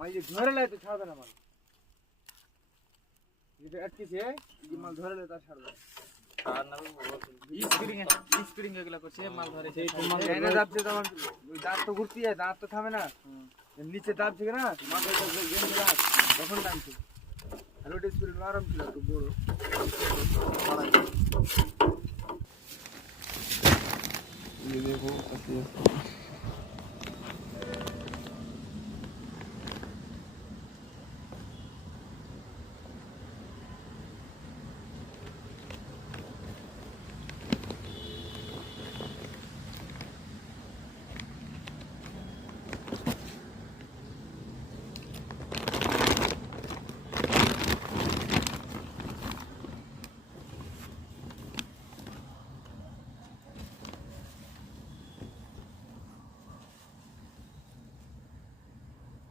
মাল যে ধরে লাই তো ছাড়বে না মাল যেটা আটকেছে এই মাল ধরে লাই তার ছাড়বে আর না স্প্রিং এগুলা করছে মাল ধরে সেই মাল এনে যাচ্ছে তখন ওই দাঁত তো ঘুরতে যায় দাঁত তো থামে না নিচে দাঁত থেকে না মাল তখন টানছে আর ওটা স্পিরিট আরাম ছিল একটু বড় ये देखो